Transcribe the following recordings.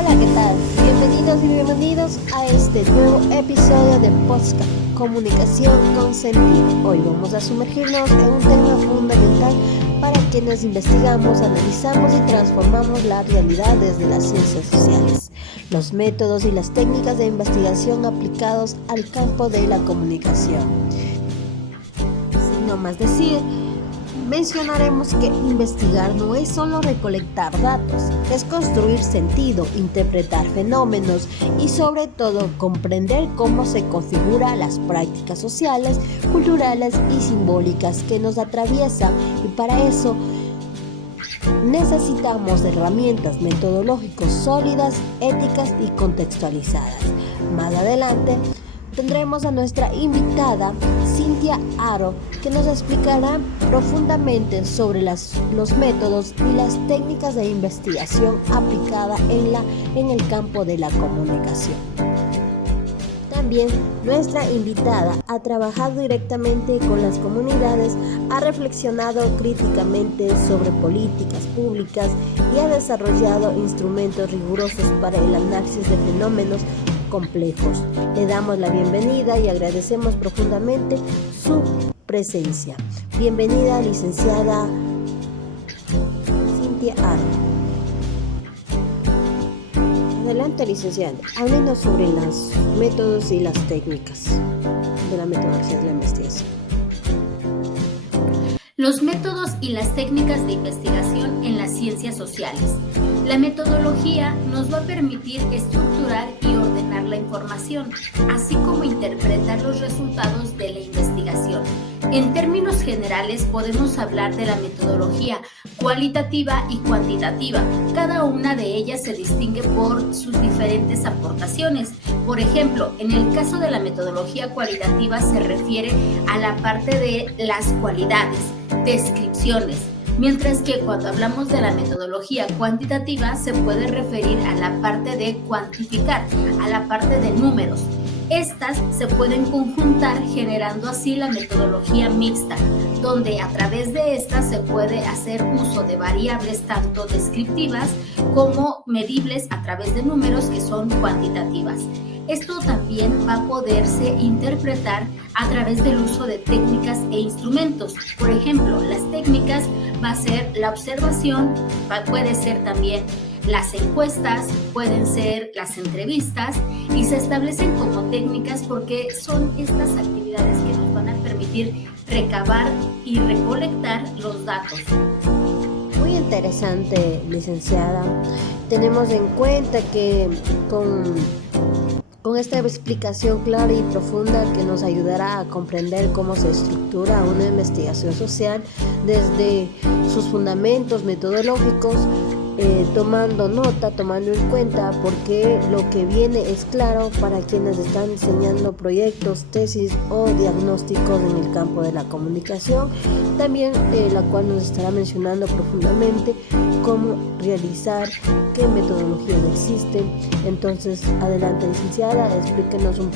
Hola, ¿qué tal? Bienvenidos y bienvenidos a este nuevo episodio de Podcast Comunicación con Sentido. Hoy vamos a sumergirnos en un tema fundamental para quienes investigamos, analizamos y transformamos la realidad desde las ciencias sociales, los métodos y las técnicas de investigación aplicados al campo de la comunicación. Sin no más decir, mencionaremos que investigar no es solo recolectar datos, es construir sentido, interpretar fenómenos y sobre todo comprender cómo se configuran las prácticas sociales, culturales y simbólicas que nos atraviesan, y para eso necesitamos herramientas metodológicas sólidas, éticas y contextualizadas. Más adelante tendremos a nuestra invitada Cynthia Aro, que nos explicará profundamente sobre los métodos y las técnicas de investigación aplicada en el campo de la comunicación. También nuestra invitada ha trabajado directamente con las comunidades, ha reflexionado críticamente sobre políticas públicas y ha desarrollado instrumentos rigurosos para el análisis de fenómenos complejos. Le damos la bienvenida y agradecemos profundamente su presencia. Bienvenida, licenciada Cynthia Aro. Adelante, licenciada. Háblenos sobre los métodos y las técnicas de la metodología de la investigación. Los métodos y las técnicas de investigación en las ciencias sociales. La metodología nos va a permitir estructurar y ordenar la información, así como interpretar los resultados de la investigación. En términos generales, podemos hablar de la metodología cualitativa y cuantitativa. Cada una de ellas se distingue por sus diferentes aportaciones. Por ejemplo, en el caso de la metodología cualitativa se refiere a la parte de las cualidades, descripciones, mientras que cuando hablamos de la metodología cuantitativa se puede referir a la parte de cuantificar, a la parte de números. Estas se pueden conjuntar generando así la metodología mixta, donde a través de esta se puede hacer uso de variables tanto descriptivas como medibles a través de números que son cuantitativas. Esto también va a poderse interpretar a través del uso de técnicas e instrumentos. Por ejemplo, las técnicas va a ser la observación, puede ser también las encuestas, pueden ser las entrevistas, y se establecen como técnicas porque son estas actividades que nos van a permitir recabar y recolectar los datos. Muy interesante, licenciada. Tenemos en cuenta que con esta explicación clara y profunda que nos ayudará a comprender cómo se estructura una investigación social desde sus fundamentos metodológicos, tomando nota, tomando en cuenta, porque lo que viene es claro para quienes están diseñando proyectos, tesis o diagnósticos en el campo de la comunicación, también la cual nos estará mencionando profundamente cómo realizar, qué metodologías existen. Entonces, adelante, licenciada, explíquenos un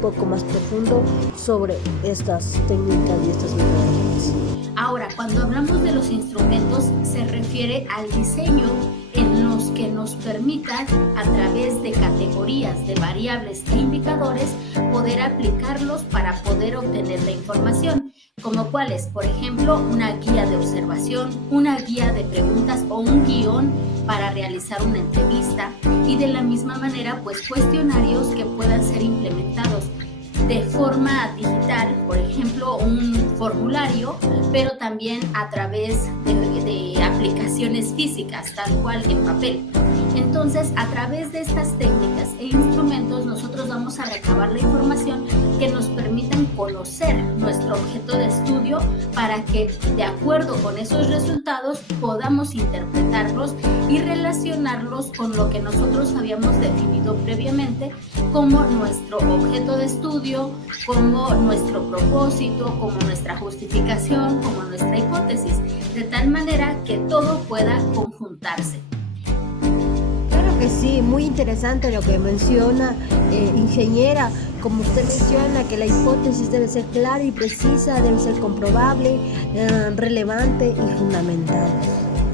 poco más profundo sobre estas técnicas y estas metodologías. Ahora, cuando hablamos de los instrumentos, se refiere al diseño en los que nos permitan, a través de categorías de variables e indicadores, poder aplicarlos para poder obtener la información, como cuáles, por ejemplo, una guía de observación, una guía de preguntas o un guión para realizar una entrevista, y de la misma manera, pues cuestionarios que puedan ser implementados de forma digital, por ejemplo, un formulario, pero también a través de aplicaciones físicas, tal cual en papel. Entonces, a través de estas técnicas e instrumentos, nosotros vamos a recabar la información que nos permitan conocer nuestro objeto de estudio, para que, de acuerdo con esos resultados, podamos interpretarlos y relacionarlos con lo que nosotros habíamos definido previamente como nuestro objeto de estudio, como nuestro propósito, como nuestra justificación, como nuestra hipótesis, de tal manera que todo pueda conjuntarse. Claro que sí, muy interesante lo que menciona, ingeniera. Como usted menciona, que la hipótesis debe ser clara y precisa, debe ser comprobable, relevante y fundamental.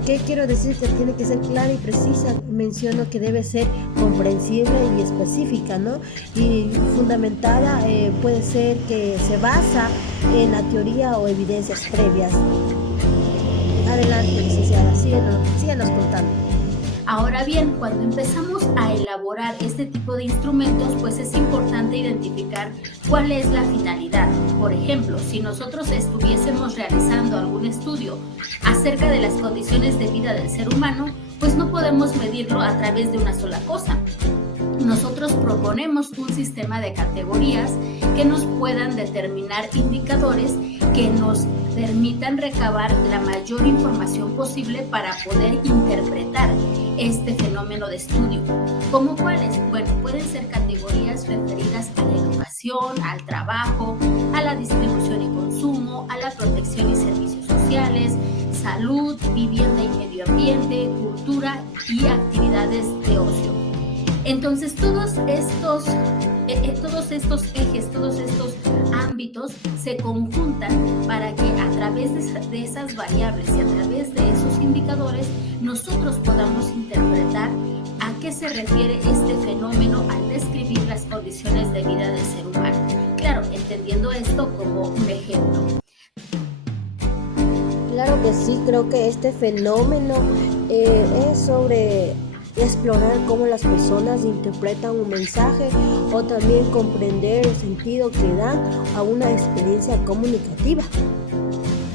¿Qué quiero decir? Que tiene que ser clara y precisa. Menciono que debe ser comprensible y específica, ¿no? Y fundamentada, puede ser que se basa en la teoría o evidencias previas. Adelante, licenciada, síganos contando. Ahora bien, cuando empezamos a elaborar este tipo de instrumentos, pues es importante identificar cuál es la finalidad. Por ejemplo, si nosotros estuviésemos realizando algún estudio acerca de las condiciones de vida del ser humano, pues no podemos medirlo a través de una sola cosa. Nosotros proponemos un sistema de categorías que nos puedan determinar indicadores que nos permitan recabar la mayor información posible para poder interpretar este fenómeno de estudio. ¿Cómo cuáles? Bueno, pueden ser categorías referidas a la educación, al trabajo, a la distribución y consumo, a la protección y servicios sociales, salud, vivienda y medio ambiente, cultura y actividades de ocio. Entonces, todos estos ejes, todos estos ámbitos se conjuntan para que a través de esas variables y a través de esos indicadores nosotros podamos interpretar a qué se refiere este fenómeno al describir las condiciones de vida del ser humano. Claro, entendiendo esto como un ejemplo. Claro que sí, creo que este fenómeno es sobre explorar cómo las personas interpretan un mensaje o también comprender el sentido que dan a una experiencia comunicativa.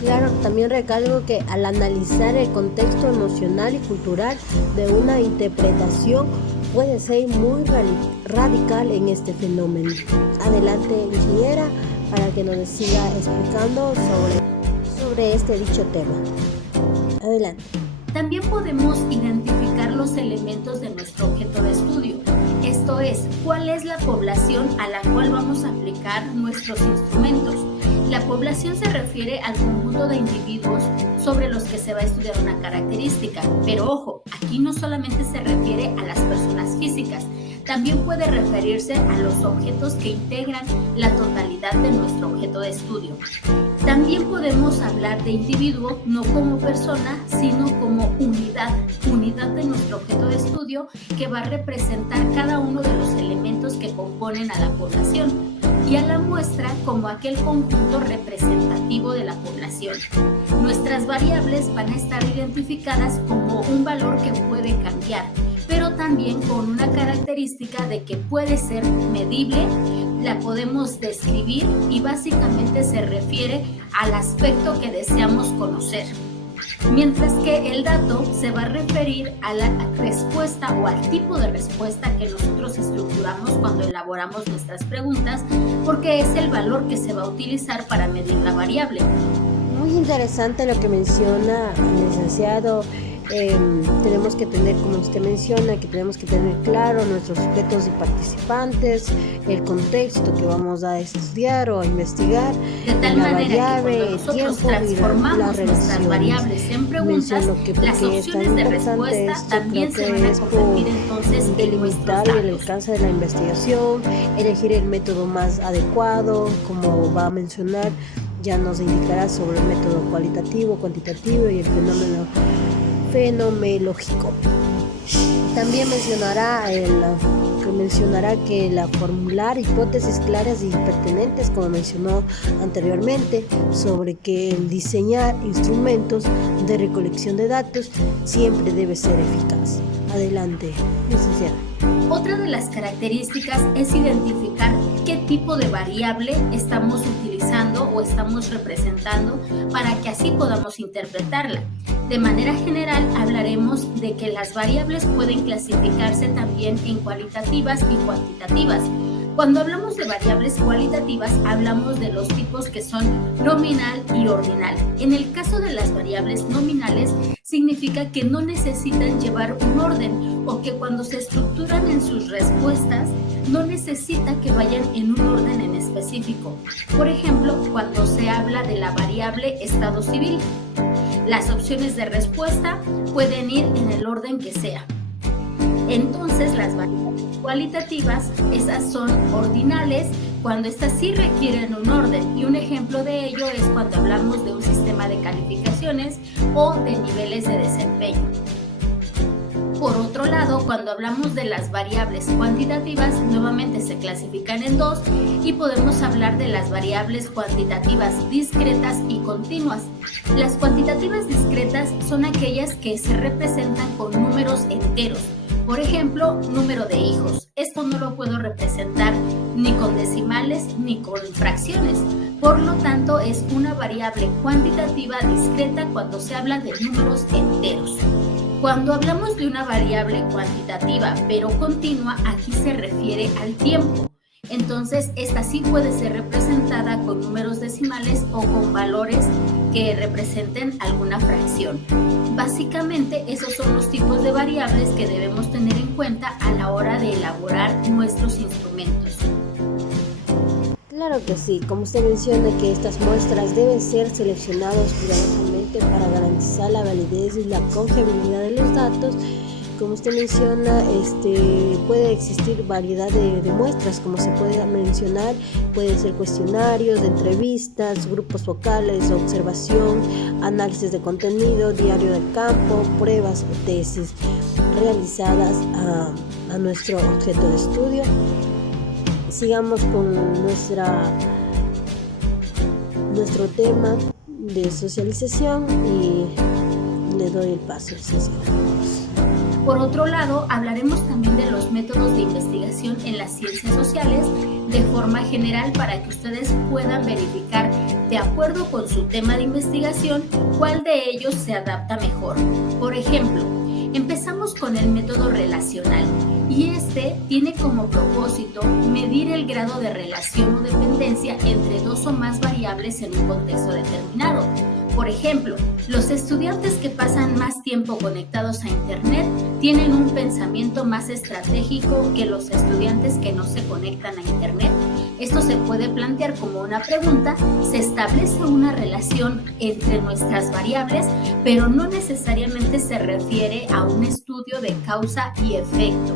Claro, también recalco que al analizar el contexto emocional y cultural de una interpretación puede ser muy radical en este fenómeno. Adelante, ingeniera, para que nos siga explicando sobre este dicho tema. Adelante. También podemos identificar los elementos de nuestro objeto de estudio. Esto es, ¿cuál es la población a la cual vamos a aplicar nuestros instrumentos? La población se refiere al conjunto de individuos sobre los que se va a estudiar una característica. Pero ojo, aquí no solamente se refiere a las personas físicas, también puede referirse a los objetos que integran la totalidad de nuestro objeto de estudio. También podemos hablar de individuo no como persona, sino como unidad de nuestro objeto de estudio que va a representar cada uno de los elementos que componen a la población y a la muestra como aquel conjunto representativo de la población. Nuestras variables van a estar identificadas como un valor que puede cambiar, pero también con una característica de que puede ser medible, la podemos describir y básicamente se refiere al aspecto que deseamos conocer. Mientras que el dato se va a referir a la respuesta o al tipo de respuesta que nosotros estructuramos cuando elaboramos nuestras preguntas, porque es el valor que se va a utilizar para medir la variable. Muy interesante lo que menciona el licenciado. Tenemos que tener, como usted menciona, que tenemos que tener claro nuestros sujetos y participantes, el contexto que vamos a estudiar o a investigar, de tal la manera variable, que cuando nosotros tiempo transformamos y nuestras variables en preguntas, las opciones de respuesta también se van a convertir entonces en nuestros delimitar el datos. alcance de la investigación, elegir el método más adecuado, como va a mencionar, ya nos indicará sobre el método cualitativo, cuantitativo y el fenomenológico. También mencionará que la formular hipótesis claras y pertinentes, como mencionó anteriormente, sobre que el diseñar instrumentos de recolección de datos siempre debe ser eficaz. Adelante, licenciada. Otra de las características es identificar qué tipo de variable estamos utilizando o estamos representando para que así podamos interpretarla. De manera general, hablaremos de que las variables pueden clasificarse también en cualitativas y cuantitativas. Cuando hablamos de variables cualitativas, hablamos de los tipos que son nominal y ordinal. En el caso de las variables nominales, significa que no necesitan llevar un orden o que cuando se estructuran en sus respuestas, no necesita que vayan en un orden en específico. Por ejemplo, cuando se habla de la variable estado civil, las opciones de respuesta pueden ir en el orden que sea. Entonces, las variables cualitativas, esas son ordinales, cuando estas sí requieren un orden, y un ejemplo de ello es cuando hablamos de un sistema de calificaciones o de niveles de desempeño. Por otro lado, cuando hablamos de las variables cuantitativas, nuevamente se clasifican en dos y podemos hablar de las variables cuantitativas discretas y continuas. Las cuantitativas discretas son aquellas que se representan con números enteros. Por ejemplo, número de hijos. Esto no lo puedo representar ni con decimales ni con fracciones. Por lo tanto, es una variable cuantitativa discreta cuando se habla de números enteros. Cuando hablamos de una variable cuantitativa pero continua, aquí se refiere al tiempo. Entonces, esta sí puede ser representada con números decimales o con valores que representen alguna fracción. Básicamente, esos son los tipos de variables que debemos tener en cuenta a la hora de elaborar nuestros instrumentos. Claro que sí, como usted menciona que estas muestras deben ser seleccionadas cuidadosamente para garantizar la validez y la confiabilidad de los datos. Como usted menciona, puede existir variedad de muestras, como se puede mencionar, pueden ser cuestionarios, entrevistas, grupos focales, observación, análisis de contenido, diario del campo, pruebas o tesis realizadas a nuestro objeto de estudio. Sigamos con nuestro tema de socialización y le doy el paso, licenciada. Por otro lado, hablaremos también de los métodos de investigación en las ciencias sociales de forma general para que ustedes puedan verificar, de acuerdo con su tema de investigación, cuál de ellos se adapta mejor. Por ejemplo, empezamos con el método relacional y este tiene como propósito medir el grado de relación o dependencia entre dos o más variables en un contexto determinado. Por ejemplo, los estudiantes que pasan más tiempo conectados a Internet tienen un pensamiento más estratégico que los estudiantes que no se conectan a Internet. Esto se puede plantear como una pregunta. Se establece una relación entre nuestras variables, pero no necesariamente se refiere a un estudio de causa y efecto.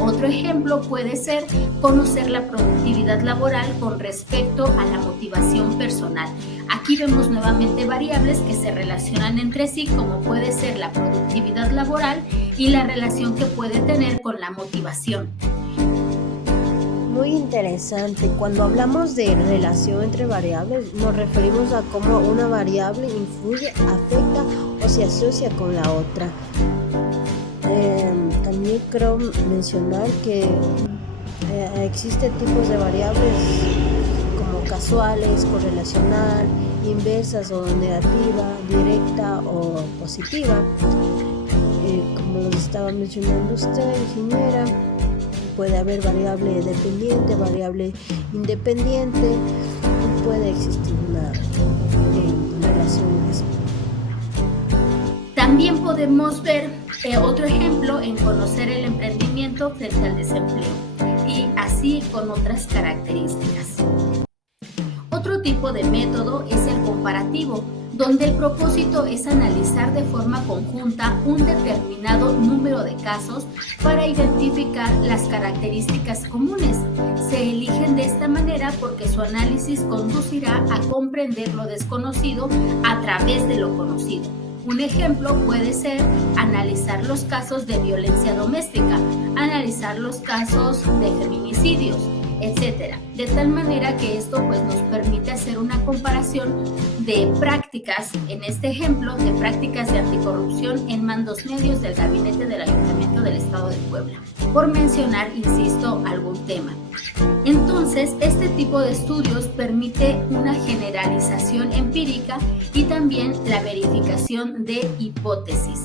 Otro ejemplo puede ser conocer la productividad laboral con respecto a la motivación personal. Aquí vemos nuevamente variables que se relacionan entre sí, como puede ser la productividad laboral y la relación que puede tener con la motivación. Muy interesante. Cuando hablamos de relación entre variables, nos referimos a cómo una variable influye, afecta o se asocia con la otra. También creo mencionar que existen tipos de variables como casuales, correlacional, inversas o negativa, directa o positiva. Como lo estaba mencionando usted, ingeniera, puede haber variable dependiente, variable independiente, y puede existir una relación. También podemos ver otro ejemplo en conocer el emprendimiento frente al desempleo y así con otras características. Otro tipo de método es el comparativo, donde el propósito es analizar de forma conjunta un determinado número de casos para identificar las características comunes. Se eligen de esta manera porque su análisis conducirá a comprender lo desconocido a través de lo conocido. Un ejemplo puede ser analizar los casos de violencia doméstica, analizar los casos de feminicidios, etc. De tal manera que esto nos permite hacer una comparación de prácticas, en este ejemplo, de prácticas de anticorrupción en mandos medios del gabinete del Ayuntamiento del Estado de Puebla, por mencionar, insisto, algún tema. Entonces, este tipo de estudios permite una generalización empírica y también la verificación de hipótesis.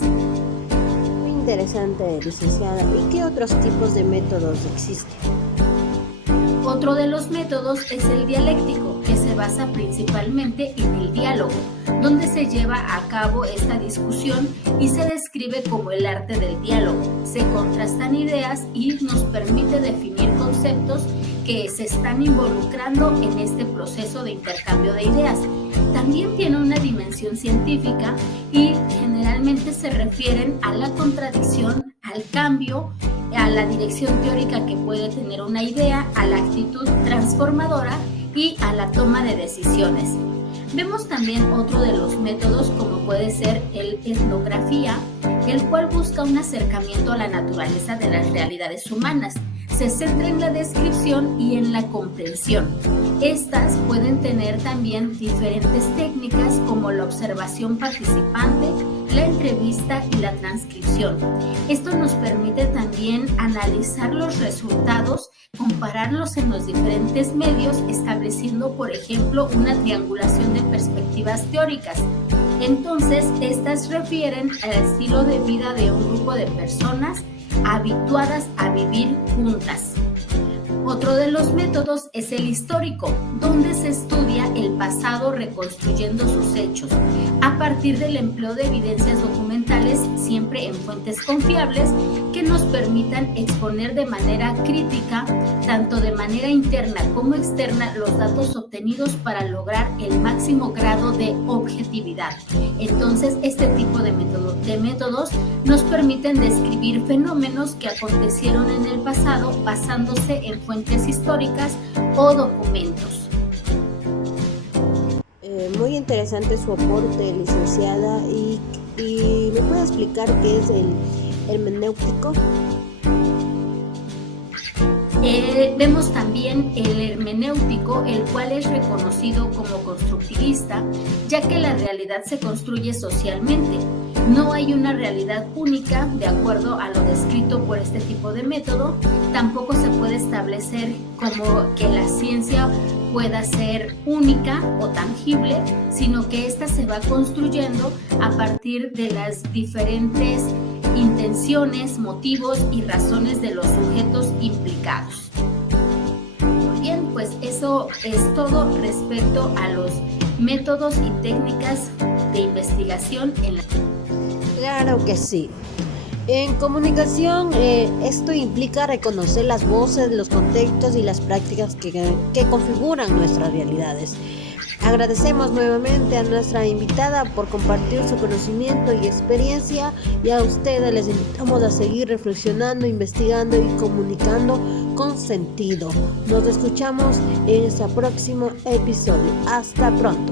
Muy interesante, licenciada. ¿Y qué otros tipos de métodos existen? Otro de los métodos es el dialéctico, que se basa principalmente en el diálogo, donde se lleva a cabo esta discusión y se describe como el arte del diálogo. Se contrastan ideas y nos permite definir conceptos que se están involucrando en este proceso de intercambio de ideas. También tiene una dimensión científica y generalmente se refieren a la contradicción, al cambio a la dirección teórica que puede tener una idea, a la actitud transformadora y a la toma de decisiones. Vemos también otro de los métodos como puede ser el etnografía, el cual busca un acercamiento a la naturaleza de las realidades humanas. Se centra en la descripción y en la comprensión. Estas pueden tener también diferentes técnicas como la observación participante, la entrevista y la transcripción. Esto nos permite también analizar los resultados, compararlos en los diferentes medios, estableciendo, por ejemplo, una triangulación de perspectivas teóricas. Entonces, estas refieren al estilo de vida de un grupo de personas habituadas a vivir juntas. Otro de los métodos es el histórico, donde se estudia el pasado reconstruyendo sus hechos, a partir del empleo de evidencias documentales, siempre en fuentes confiables, que nos permitan exponer de manera crítica, tanto de manera interna como externa, los datos obtenidos para lograr el máximo grado de objetividad. Entonces, este tipo de métodos nos permiten describir fenómenos que acontecieron en el pasado basándose en fuentes históricas o documentos. Muy interesante su aporte, licenciada, y ¿me puede explicar qué es el hermenéutico? Vemos también el hermenéutico, el cual es reconocido como constructivista, ya que la realidad se construye socialmente. No hay una realidad única de acuerdo a lo descrito por este tipo de método. Tampoco se puede establecer como que la ciencia pueda ser única o tangible, sino que ésta se va construyendo a partir de las diferentes intenciones, motivos y razones de los sujetos implicados. Muy bien, pues eso es todo respecto a los métodos y técnicas de investigación en la... Claro que sí. En comunicación, esto implica reconocer las voces, los contextos y las prácticas que configuran nuestras realidades. Agradecemos nuevamente a nuestra invitada por compartir su conocimiento y experiencia, y a ustedes les invitamos a seguir reflexionando, investigando y comunicando con sentido. Nos escuchamos en este próximo episodio. Hasta pronto.